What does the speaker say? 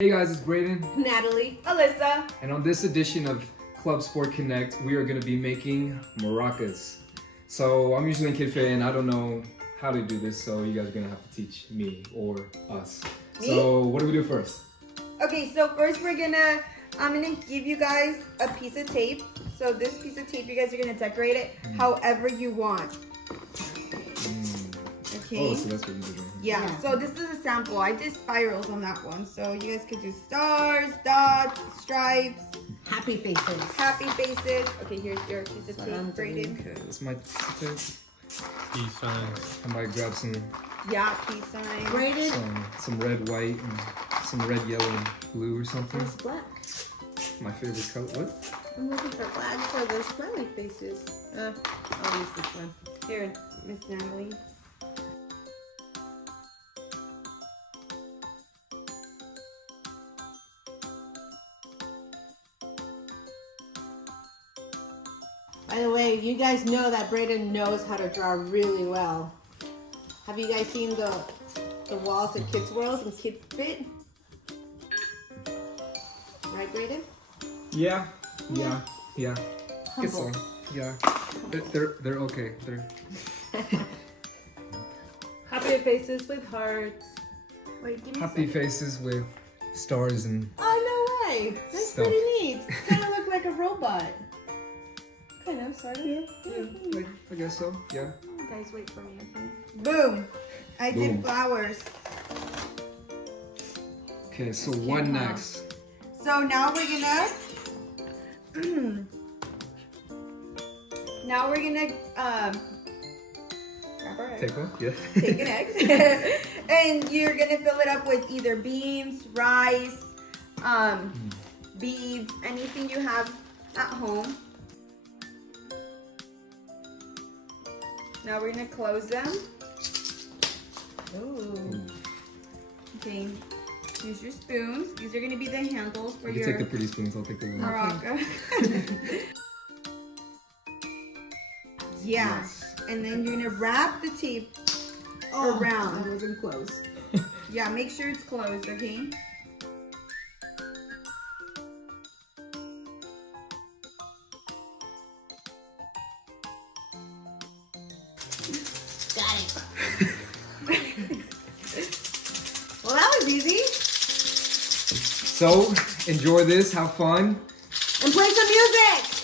Hey guys, it's Braden, Natalie, Alyssa, and on this edition of Club Sport Connect, we are going to be making maracas. So I'm usually in Kid Fit and I don't know how to do this, so you guys are going to have to teach me or us. Me? So what do we do first? Okay, so first I'm gonna give you guys a piece of tape. So this piece of tape, you guys are gonna decorate it however you want. Okay. Oh, so that's what you did right Yeah, so this is a sample. I did spirals on that one. So you guys could do stars, dots, stripes. Happy faces. Happy faces. Okay, here's your piece of tape, Braden. Okay, that's my tape. Peace signs. I might grab some Yeah, peace sign. Braden. some red, white, and some red, yellow, and blue or something. It's black. My favorite color. What? I'm looking for black for the smiley faces. I'll use this one. Here, Miss Natalie. By the way, you guys know that Braden knows how to draw really well. Have you guys seen the walls at Kids World and Kid Fit? Right, Braden? Yeah. Guess so. Humble. Yeah. They're okay. They're Happy faces with hearts. Wait, give me happy some. faces with stars and Oh, no way. That's Stuff. pretty neat. Kind of look like a robot. Kind of, sort of. yeah, I guess so. Yeah. Guys, wait for me. Okay. Boom! I did Boom. flowers. Okay, so what next? So now we're gonna grab our egg. Take one? Yeah. Take an egg. And you're gonna fill it up with either beans, rice, beads, anything you have at home. Now we're gonna close them. Ooh. Okay. Use your spoons. These are gonna be the handles for You can your take the pretty spoons, I'll take the little. maraca. Yeah. Yes. And then you're gonna wrap the tape Oh, around. I wasn't close. Yeah, make sure it's closed, okay? Got it. Well, that was easy. So, enjoy this, have fun. And play some music.